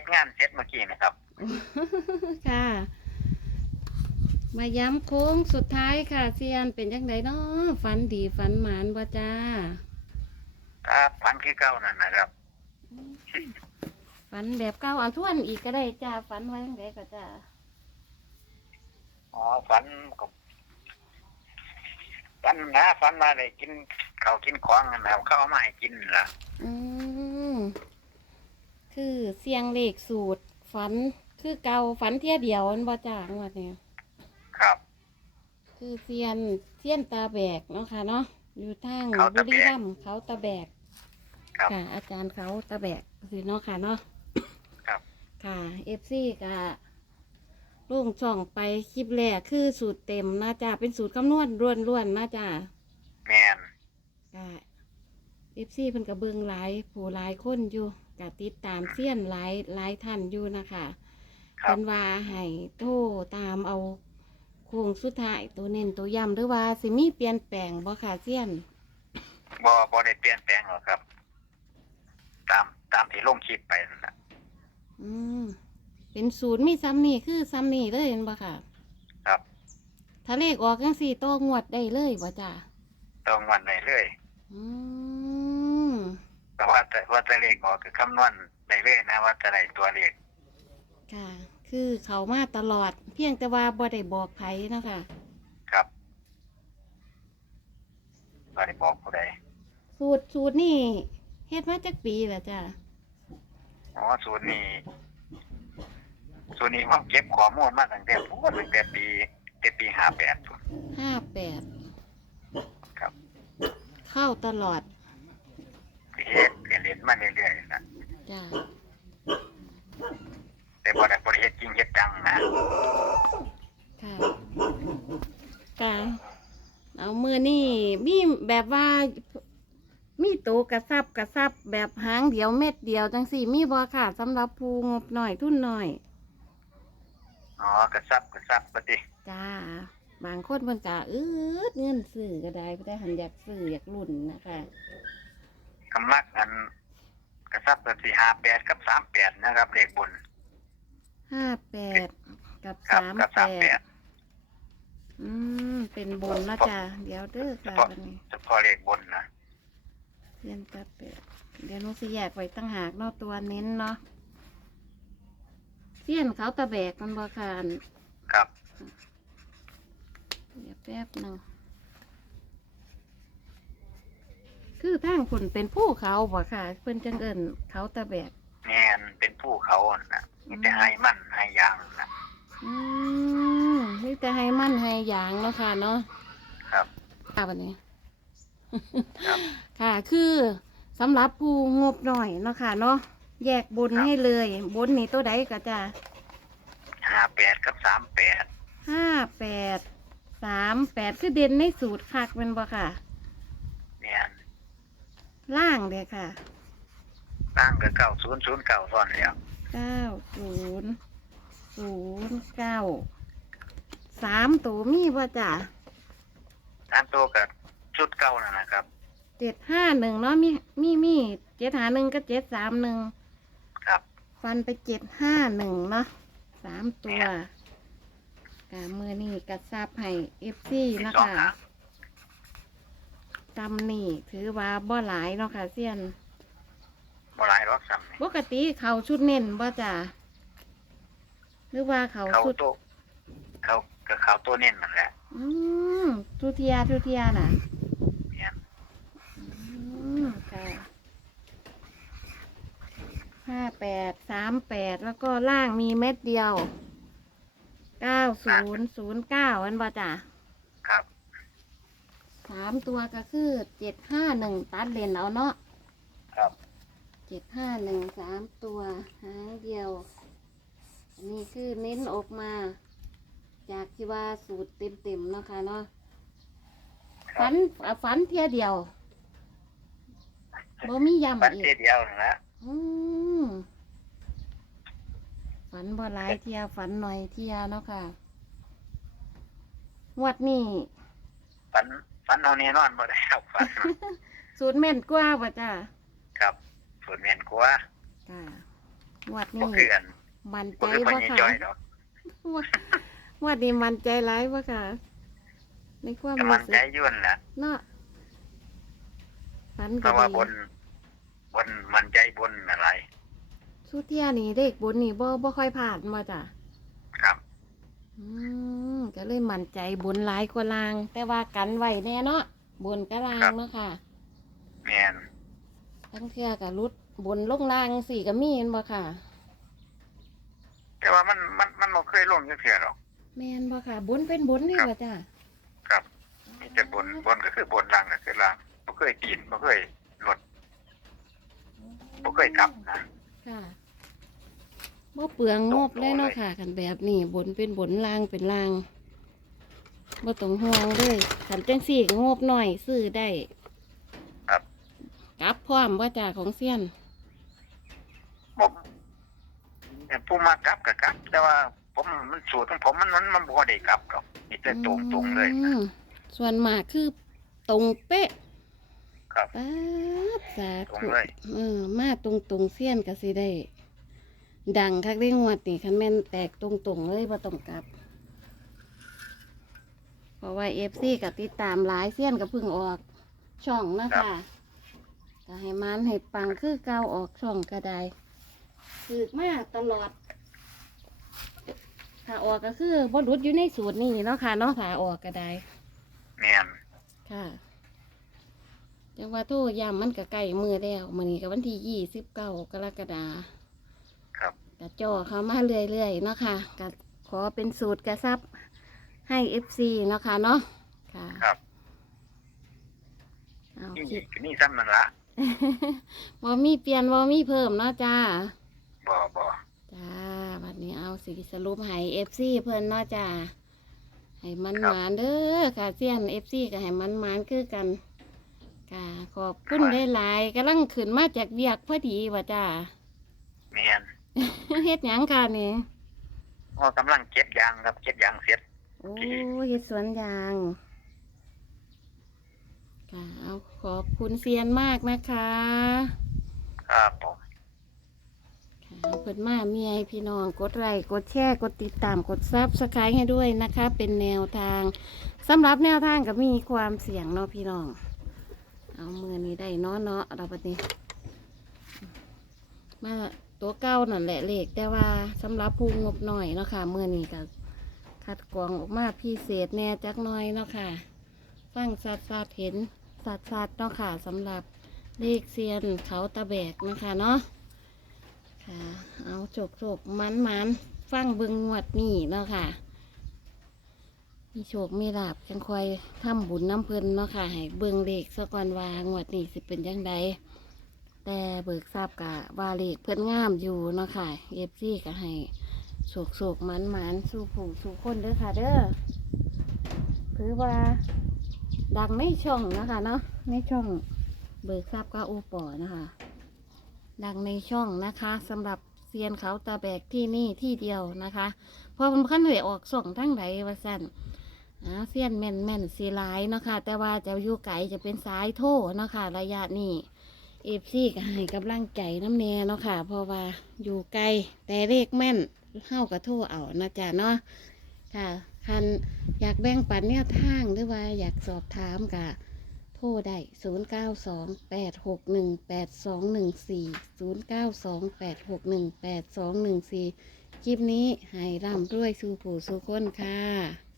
ฮ็ดงานเสร็จเมื่อกี้นะครับ ค่ะ มาย้ำโค้งสุดท้ายค่ะเซียนเป็นยังไงเนาะฝันดีฝันหมานบ่จ้าครับฝันคือเก่านั่นนะครับ ฝันแบบเก้าอันทวนอีกก็ได้จ้าฝันไว้ยังไงก็จ้าอ๋อฝันก็ฝันนะฝันมาได้กินข้าวกินของนั่นนะครับเขาเอามาให้กินล่ะ อืม คือเสียงเลขสูตร ฝันคือเก่าฝันเที่ยเดียวอันบ่จ้างวดเนี่ยครับ คือเซียนเซียนตาแบกเนาะค่ะเนาะอยู่ทางเขาบุตาแบก รีรัมย์เขาตาแบก ครับ ค่ะ อาจารย์เขาตาแบกสิเนาะค่ะเนาะครับ ค่ะเอฟซีก็ลงช่องไปคลิปแรกคือสูตรเต็มนะจ้าเป็นสูตรคำนวณล้วนๆนะจ้าแมน ก็เอฟซีเพิ่นก็เบิ่งหลายผู้หลายคนอยู่ ก็ติดตามเซียนหลายหลายท่านอยู่นะคะครัเป็บนว่าให้โทรตามเอาโค้งสุดท้ายตัวเน้นตัวย้ำหรือว่าสิมีเปลี่ยนแปลงบ่ค่ะเซียน บ่บ่ได้เปลี่ยนแปลงหรอกครับ ตามตามที่ลงคลิปไปนั่นแหละอืมเป็นสูตรมีซ้ำนี่คือซ้ำนี่เลยเห็นบ่ค่ะ ครับ ถ้าเลขออกจังสี่โตงวดได้เลยบ่จ้าต้องวันไหนเลยอืม แต่ว่าแต่ว่าแต่เลขออกคือคำนวณได้เลยนะว่าจะได้ตัวเลขค่ะ คือเขามาตลอด เพียงแต่ว่าบ่ได้บอกไผเนาะคะครับบ่ได้บอกผู้ใดสูตรสูตรนี่เฮ็ดมาจากปีแล้วจ้าอ๋อศูนย์นี้ศูนย์นี้ผมเก็บข้อมูลมาตั้งแต่พูดตั้งแต่ปีแต่ปีห้าแปดห้าแปดครับ เข้าตลอด เฮ็ดเรียนมาเรื่อยๆนะ จ้า แต่บ่ได้บ่ได้เฮ็ดจริงเฮ็ดจังนะ ค่ะกาเอามือนี่มีแบบว่า มีโต กระซับกระซับแบบหางเดียวเม็ดเดียวจังสี่มีบ่ค่ะสำหรับผู้งบหน่อยทุนหน่อย อ๋อกระซับกระซับปฏิจ้า บางคนเพิ่นกะอืดเงินซื้อก็ได้บ่ได้หันอยากซื้ออยากรุ่นนะคะกำลักอันกระซับปฏิห้าแปดกับสามแปดนะครับเลขบนห้าแปดกับครับสามกับแปสามแปดดอืมเป็นบนนะจ้าเดี๋ยวเด้อค่ะวันนี้ เฉพาะเลขบนนะ เรียนตาแปดเดี๋ยวหนุสิแยกไว้ตั้งหากเนาะตัวเน้นเนาะเสี้ยนเขาตะแบกมันบ่คานครับ เดี๋ยวแป๊บหนึงคือทางคุณเป็นผู้เขาบ่ค่ะ เพิ่นจังเอิ้นเขาตะแบกแม่นเป็นผู้เขาน่ะมีแต่ให้มันให้ยางนะอืมนี่แต่ให้มั่นให้หยางเนาะค่ะเนาะครับค่ะวันนี้ ครับ ค่ะ คือสำหรับผู้งบหน่อยเนาะค่ะเนาะ แยกบนครับ ให้เลย บนนี่ตัวใดก็จะห้าแปดกับสามแปดห้าแปดสามแปดคือเด่นในสูตรคักเป็นบ่ค่ะแม่นล่างเลยค่ะตั้งกับเก้าศูนย์ศูนย์เก้าซ้อนแล้วเก้าศูนย์ศูนย์เก้าสามตัวมีบ่จ้ะ ตามตัวกับ ชุดเก้านั่นนะครับ เจ็ดห้าหนึ่งเนาะมีมีมีเจ็ดหาหนึ่งก็เจ็ดสามหนึ่งครับ ฟันไปเจ็ดห้าหนึ่งเนาะสามตัวเนี่ยกามือนี่กระซับให้เอฟซีมีนะสองคะหางตำนี่ถือว่าบ่หลายเนาะค่ะเซียน บ่หลายรอกซ้ำนี่ปกติเขาชุดเน้นบ่จ้ะหรือว่าเขาเขาชุด ตัวเขากับเขาตัวเน้นนั่นแหละอืมทุเทียทุเทียน่ะแม่นอืมค่ะ ห้าแปดสามแปดแล้วก็ล่างมีเม็ดเดียวเก้าศูนย์ศูนย์เก้าอันบ่จ้ะครับสามตัวก็คือเจ็ดห้าหนึ่งตัดเลนเอาเนาะครับเจ็ดห้าหนึ่งสามตัวหางเดียวอันนี้คือเน้นออกมา จากที่ว่าสูตรเต็มๆเนาะค่ะเนาะครัฝับนอะฝันเที่ยเดียว บ่มีบัย้ำตรอีกที่เดียวนั่นแหละอืมฝันบ่หลายเที่ยฝันหน่อยเที่ยเนาะค่ะงวดนี้ฝันฝันเอาแน่นอนบ่ได้ครับฝัน สูตรแม่นกว่าบ่จ้าครับส่วนเมียนกว่าค่ะงวดบ่นี้คืออันมันใจบ่คือพ่อบ่ใหญ่ค่ะจ้อยดอกงวดนี้มันใจร้ายบ่ค่ะ ในความก็รู้มันสึใจกยุ่นแหละเนาะ ฝันเพก็ราะว่าดีบนบนมันใจบนอะไร สุเที่ยนี่เด็กบุญนี่บ่บ่ค่อยผ่านมาจ้ะครับ อืมก็เลยมั่นใจบุญหลายกว่าลาง แต่ว่ากันไว้แน่เนาะบุญกะลางเนาะค่ะแม่นทั้งเทื่อกับรุดบุญลงลางสี่ก็มีเห็นบ่ค่ะ แต่ว่ามันมันมันบ่เคยลงจักเทื่อหรอก แม่นบ่ค่ะบุญเป็นบุญนี่ครับ บ่จ้ะ ครับมีแต่บนบนก็คือบนล่างก็คือล่างบ่ เคยปีนบ่เคยลดบ่เคยกลับนะค่ะบ่เปลืองงบเลยเนาะค่ะกันแบบนี้บุญเป็นบุญลางเป็นลางบ่ต้องห่วงเลยคันจังสี่ก็งบหน่อยซื้อได้ครับกลับพร้อมบ่จ้ะของเซียนบ่แต่ผู้มากลับก็กลับ แต่ว่าผมมันสูตรของผมมันมันมันบ่ได้กลับหรอกมีแต่ตรงๆเลยอืมส่วนมากคือตรงเป๊ะ ครับป๊าดสาตรงธุเลย เออ มาตรงตรงๆเสี้ยนก็สิได้ ดังคักได้งวดนี่คันแม่นแตกตรงตรงๆเลยบ่ต้องกลับ เพราะว่าเอฟซีกับติดตามหลายเสี้ยนก็เพิ่งออก ช่องนะครัคะบ ก็ให้มันให้ปังคือเก่าออกช่องก็ได้ถือมากตลอด ถ้าออกก็คือบ่หลุดอยู่ในสูตรนี่เนาะค่ะเนาะถ้าออกก็ได้ แม่นค่ะ จังว่าโทษยามมันก็ใกล้มือแล้วมื้อนี้ก็วันที่ยี่สิบเก้ากรกฎาครับ กะจ่อเข้ามาเรื่อยๆเนาะค่ะกะขอเป็นสูตรกระซับให้เอฟซีเนาะค่ะเนาะค่ะครับ เอานี่คิด นี่ซ้ำนั่นละบ่มีเปลี่ยนบ่มีเพิ่มเนาะจ้า บ่บ่จ้าบัดนี้เอาสิสรุปให้เอฟซีเพิ่นเนาะจ้าให้มันหมานเด้อค่ะเสียนเอฟซีก็ให้มันหมานคือกัน ค่ะขอบคุณได้หลายๆกำลังขึ้นมาจากเวียกพอดีว่าจ้า แม่นเฮ็ดหยังค่ะนี่ว่ากำลังเก็บยางครับเก็บยางเสร็จ โอ้ยเฮ็ดสวนยางค่ะเอาขอบคุณเซียนมากนะคะครับผม ค่ะเพิ่นมามีให้พี่น้องกดไลค์กดแชร์กดติดตามกดซับสไครต์ให้ด้วยนะคะ เป็นแนวทางสำหรับแนวทางก็มีความเสี่ยงเนาะพี่น้อง เอามือนี้ได้เนาะเนาะเราปฏิมาตัวเก้านั่นแหละเลขแต่ว่าสำหรับผู้งบหน่อยเนาะค่ะมือนี้ก็คัดกรองออกมาพิเศษแน่จักหน่อยเนาะค่ะฟังสัดสัดเห็นสัดสัดเนาะค่ะสำหรับเลขเซียนเขาตะแบกนะคะเนาะค่ะ เอาจบจบมันมันฟังเบิงงวดนี่เนาะค่ะ มีโชคมีลาบจังคอยทำบุญน้ำเพลินเนาะค่ะ ให้เบิงเลขสะก่อนว่างวดนี้สิเป็นยังไงแต่เบิกทราบกะว่าเลขเพิ่นงามอยู่เนาะค่ะเอฟซีก็ให้โศกโศกมันมันสู้ผู้สู้คนเด้อค่ะ เด้อถือว่าดังในช่องนะคะเนาะในช่องเบิกทราบก็โอปอนะคะ ดังในช่องนะคะสำหรับเซียนเขาตาแบกที่นี่ที่เดียวนะคะ พอมันขั้นเหวยออกส่งทั้งใดว่าสั่นอ่าเซียนแม่นแม่นสีลายเนาะคะแต่ว่าจะอยู่ไกลจะเป็นสายโทเนาะคะระยะนี้เอฟซีก็ให้กำลังใจน้ำแน่เนาะค่ะ เพราะว่าอยู่ไกลแต่เลขแม่นเข้ากับโทเอานะจ๊ะเนาะค่ะคันอยากแบ่งปันแนวทางหรือว่าอยากสอบถามกะโทรได้ 0 9 2 8 6 1 8 2 1 4 0 9 2 8 6 1 8 2 1 4 คลิปนี้ให้ร่ำรวยสู่ผู้สู่คนค่ะ